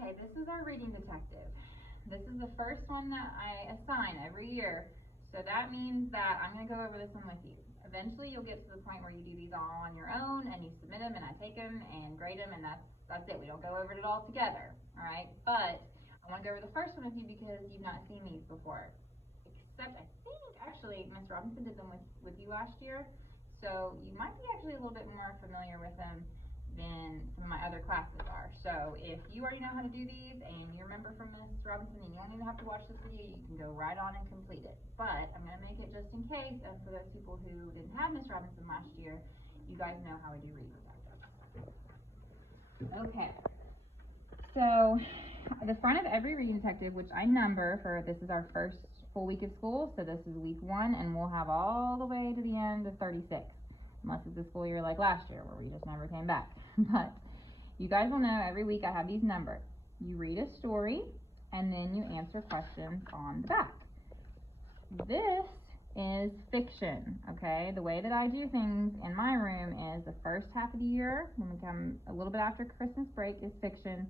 Okay, this is our reading detective. This is the first one that I assign every year. So that means that I'm going to go over this one with you. Eventually you'll get to the point where you do these all on your own and you submit them and I take them and grade them, and that's it. We don't go over it all together, all right? But I want to go over the first one with you because you've not seen these before. Except I think actually Ms. Robinson did them with you last year. So you might be actually a little bit more familiar with them than some of my other classes are. So if you already know how to do these and you remember from Ms. Robinson and you don't even have to watch this video, you can go right on and complete it. But I'm going to make it just in case, and for those people who didn't have Ms. Robinson last year, you guys know how we do reading detectives. Okay. So the front of every reading detective, which I number for, this is our first full week of school, so this is week 1, and we'll have all the way to the end of 36. Unless it's a school year like last year where we just never came back. But you guys will know every week I have these numbered. You read a story and then you answer questions on the back. This is fiction, okay? The way that I do things in my room is the first half of the year, when we come a little bit after Christmas break, is fiction,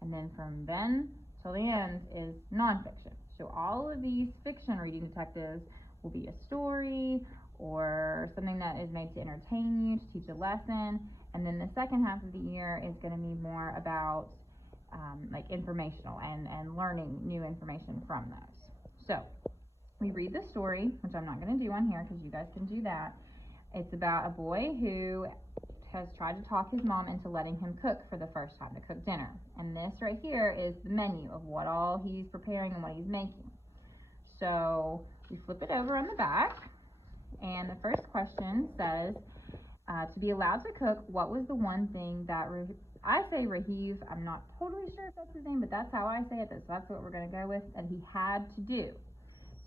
and then from then till the end is nonfiction. So all of these fiction reading detectives will be a story or something that is made to entertain you, to teach a lesson, and then the second half of the year is going to be more about like informational and learning new information from those. So we read the story, which I'm not going to do on here because you guys can do that. It's about a boy who has tried to talk his mom into letting him cook for the first time, to cook dinner. And this right here is the menu of what all he's preparing and what he's making. So we flip it over on the back. And the first question says, to be allowed to cook, what was the one thing that, I say Rahiv, I'm not totally sure if that's his name, but that's how I say it, so that's what we're going to go with, and he had to do.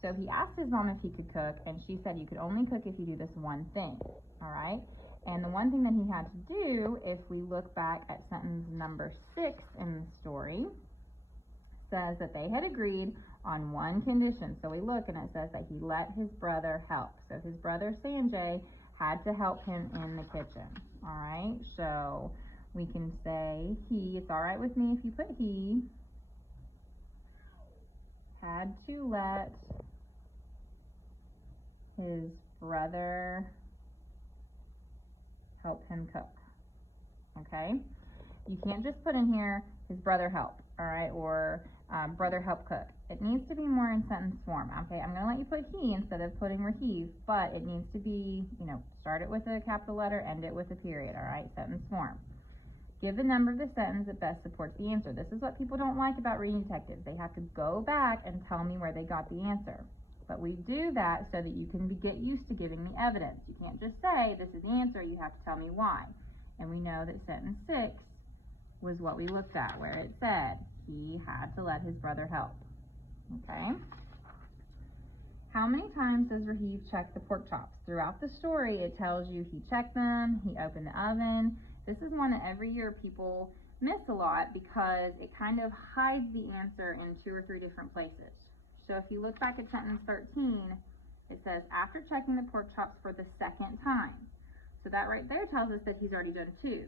So he asked his mom if he could cook, and she said you could only cook if you do this one thing, all right? And the one thing that he had to do, if we look back at sentence number 6 in the story, says that they had agreed on one condition. So we look and it says that he let his brother help. So his brother Sanjay had to help him in the kitchen. All right, so we can say he, it's all right with me if you put he, had to let his brother help him cook. Okay, you can't just put in here his brother help, all right, or brother help cook. It needs to be more in sentence form. Okay, I'm going to let you put he instead of putting Rahiv, but it needs to be, start it with a capital letter, end it with a period, all right, sentence form. Give the number of the sentence that best supports the answer. This is what people don't like about reading detectives. They have to go back and tell me where they got the answer. But we do that so that you can get used to giving me evidence. You can't just say, this is the answer, you have to tell me why. And we know that sentence 6 was what we looked at, where it said he had to let his brother help. Okay? How many times does Rahiv check the pork chops? Throughout the story, it tells you he checked them, he opened the oven. This is one that every year people miss a lot because it kind of hides the answer in 2 or 3 different places. So if you look back at sentence 13, it says, after checking the pork chops for the 2nd time. So that right there tells us that he's already done 2.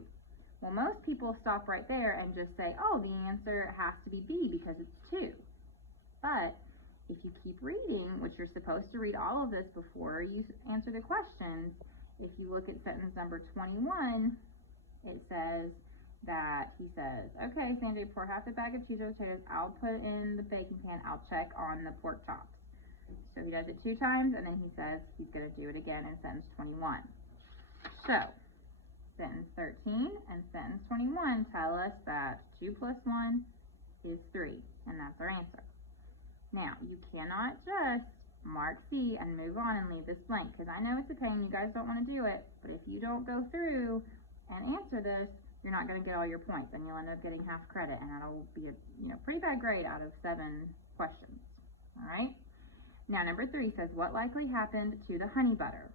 Well, most people stop right there and just say, oh, the answer has to be B because it's 2. But if you keep reading, which you're supposed to read all of this before you answer the questions, if you look at sentence number 21, it says that he says, okay, Sanjay, pour half a bag of cheese or potatoes. I'll put in the baking pan. I'll check on the pork chops. So he does it 2 times, and then he says he's going to do it again in sentence 21. So sentence 13 and sentence 21 tell us that 2 plus 1 is 3, and that's our answer. Now, you cannot just mark C and move on and leave this blank, because I know it's a pain, you guys don't want to do it, but if you don't go through and answer this, you're not going to get all your points, and you'll end up getting half credit, and that'll be a pretty bad grade out of 7 questions. All right? Now, number 3 says, what likely happened to the honey butter?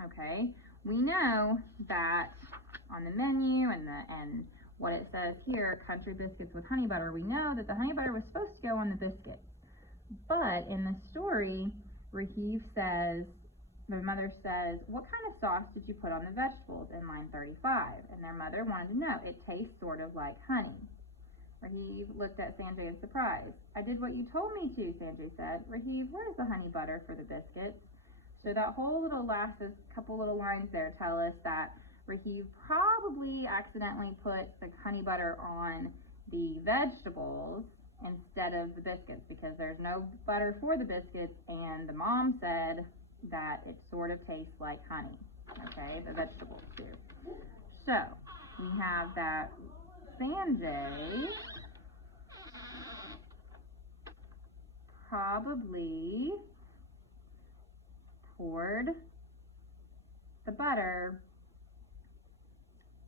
Okay, we know that on the menu and what it says here, country biscuits with honey butter, we know that the honey butter was supposed to go on the biscuits. But in the story, Rahiv says, the mother says, what kind of sauce did you put on the vegetables in line 35? And their mother wanted to know. It tastes sort of like honey. Raheem looked at Sanjay in surprise. I did what you told me to, Sanjay said. Raheem, where's the honey butter for the biscuits? So that whole little last couple little lines there tell us that Raheem probably accidentally put the honey butter on the vegetables instead of the biscuits because there's no butter for the biscuits, and the mom said that it sort of tastes like honey, okay, the vegetables do. So we have that Sanjay probably poured the butter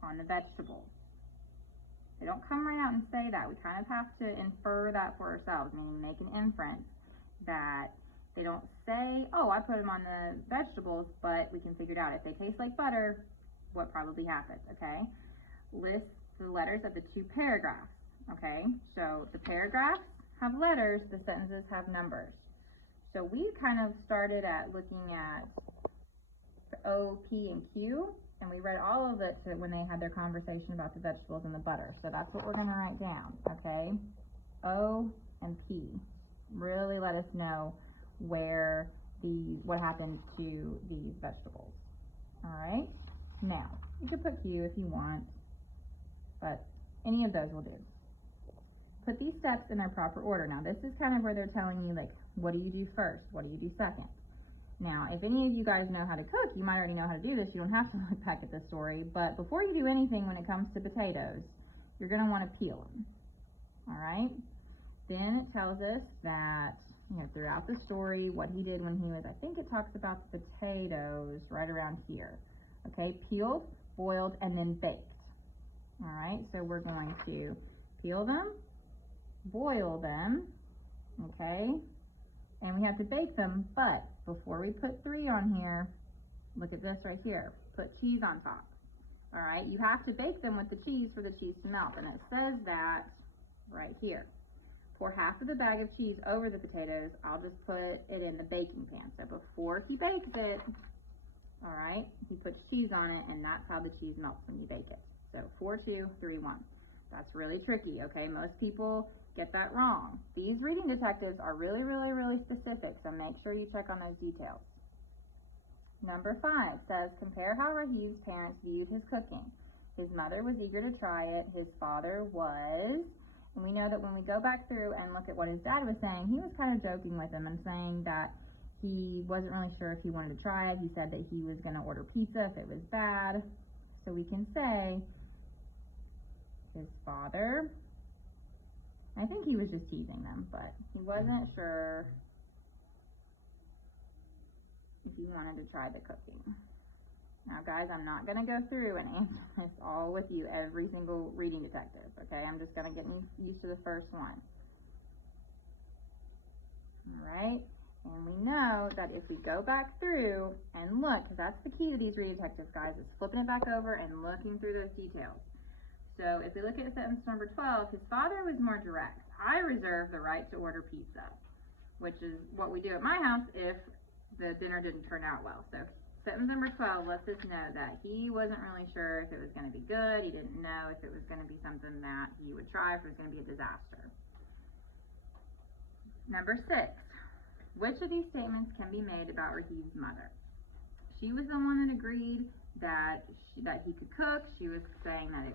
on the vegetables. They don't come right out and say that. We kind of have to infer that for ourselves, meaning make an inference that they don't say, oh, I put them on the vegetables, but we can figure it out. If they taste like butter, what probably happened, okay? List the letters of the two paragraphs, okay? So the paragraphs have letters, the sentences have numbers. So we kind of started at looking at the O, P, and Q, and we read all of it when they had their conversation about the vegetables and the butter. So that's what we're going to write down, okay? O and P really let us know what happened to these vegetables. All right, now you could put Q if you want, but any of those will do. Put these steps in their proper order. Now this is kind of where they're telling you, like, what do you do first? What do you do second? Now, if any of you guys know how to cook, you might already know how to do this. You don't have to look back at this story, but before you do anything when it comes to potatoes, you're going to want to peel them. All right? Then it tells us that, throughout the story, what he did when he was, I think it talks about the potatoes right around here. Okay, peeled, boiled, and then baked. All right, so we're going to peel them, boil them, okay, and we have to bake them, but before we put 3 on here, look at this right here, put cheese on top. All right, you have to bake them with the cheese for the cheese to melt, and it says that right here. Pour half of the bag of cheese over the potatoes. I'll just put it in the baking pan. So before he bakes it, all right, he puts cheese on it, and that's how the cheese melts when you bake it. So 4, 2, 3, 1. That's really tricky, okay? Most people get that wrong. These reading detectives are really, really, really specific, so make sure you check on those details. Number 5 says, compare how Raheem's parents viewed his cooking. His mother was eager to try it. His father was, and we know that when we go back through and look at what his dad was saying, he was kind of joking with him and saying that he wasn't really sure if he wanted to try it. He said that he was going to order pizza if it was bad. So we can say his father, I think he was just teasing them, but he wasn't sure if he wanted to try the cooking. Now guys, I'm not going to go through and answer this all with you, every single reading detective, okay? I'm just going to get used to the first one. All right, and we know that if we go back through and look, because that's the key to these reading detectives, guys, is flipping it back over and looking through those details. So if we look at sentence number 12, his father was more direct. I reserve the right to order pizza, which is what we do at my house if the dinner didn't turn out well. So sentence number 12 lets us know that he wasn't really sure if it was going to be good. He didn't know if it was going to be something that he would try, if it was going to be a disaster. Number 6, which of these statements can be made about Raheem's mother? She was the one that agreed that he could cook. She was saying that it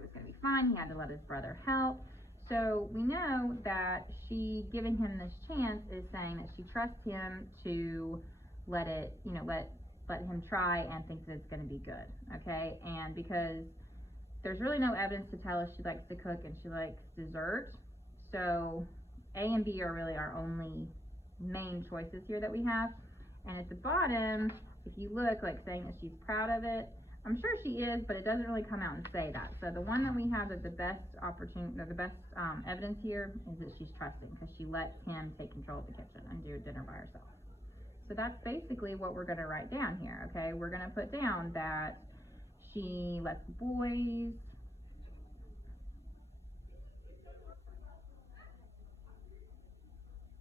was going to be fine. He had to let his brother help. So we know that she giving him this chance is saying that she trusts him to let him try and think that it's going to be good, okay? And because there's really no evidence to tell us she likes to cook and she likes dessert, so A and B are really our only main choices here that we have. And at the bottom, if you look, like saying that she's proud of it, I'm sure she is, but it doesn't really come out and say that. So the one that we have as the best evidence here is that she's trusting, because she lets him take control of the kitchen and do dinner by herself. So that's basically what we're going to write down here, okay? We're going to put down that she lets the boys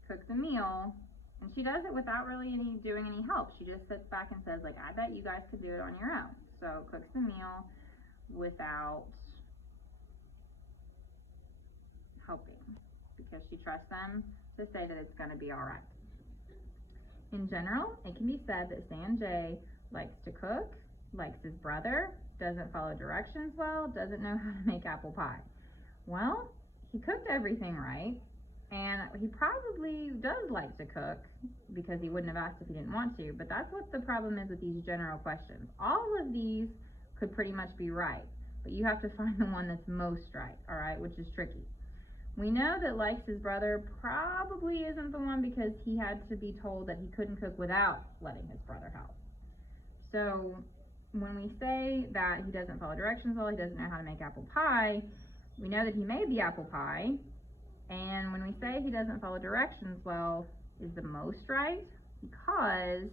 cook the meal, and she does it without really doing any help. She just sits back and says, like, I bet you guys could do it on your own. So cooks the meal without helping because she trusts them to say that it's going to be all right. In general, it can be said that Sanjay likes to cook, likes his brother, doesn't follow directions well, doesn't know how to make apple pie. Well, he cooked everything right, and he probably does like to cook because he wouldn't have asked if he didn't want to, but that's what the problem is with these general questions. All of these could pretty much be right, but you have to find the one that's most right, all right, which is tricky. We know that likes his brother probably isn't the one because he had to be told that he couldn't cook without letting his brother help. So when we say that he doesn't follow directions well, he doesn't know how to make apple pie, we know that he made the apple pie, and when we say he doesn't follow directions well is the most right because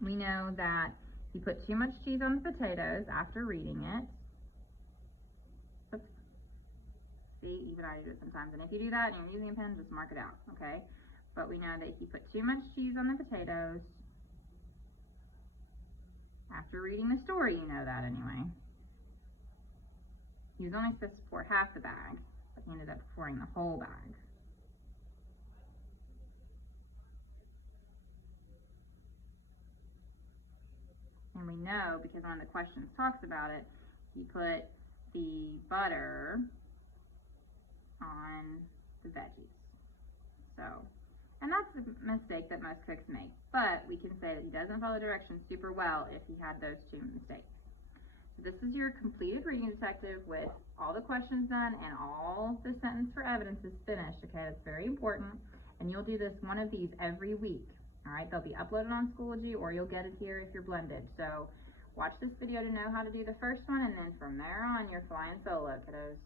we know that he put too much cheese on the potatoes after reading it. Oops. See, even I do it sometimes, and if you do that and you're using a pen, just mark it out, okay? But we know that he put too much cheese on the potatoes. After reading the story, you know that anyway. He was only supposed to pour half the bag, but he ended up pouring the whole bag. And we know, because one of the questions talks about it, he put the butter on the veggies. So, and that's a mistake that most cooks make, but we can say that he doesn't follow directions super well if he had those two mistakes. So this is your completed reading detective with all the questions done and all the sentence for evidence is finished, okay? That's very important, and you'll do this one of these every week, all right? They'll be uploaded on Schoology, or you'll get it here if you're blended. So watch this video to know how to do the first one, and then from there on, you're flying solo, kiddos.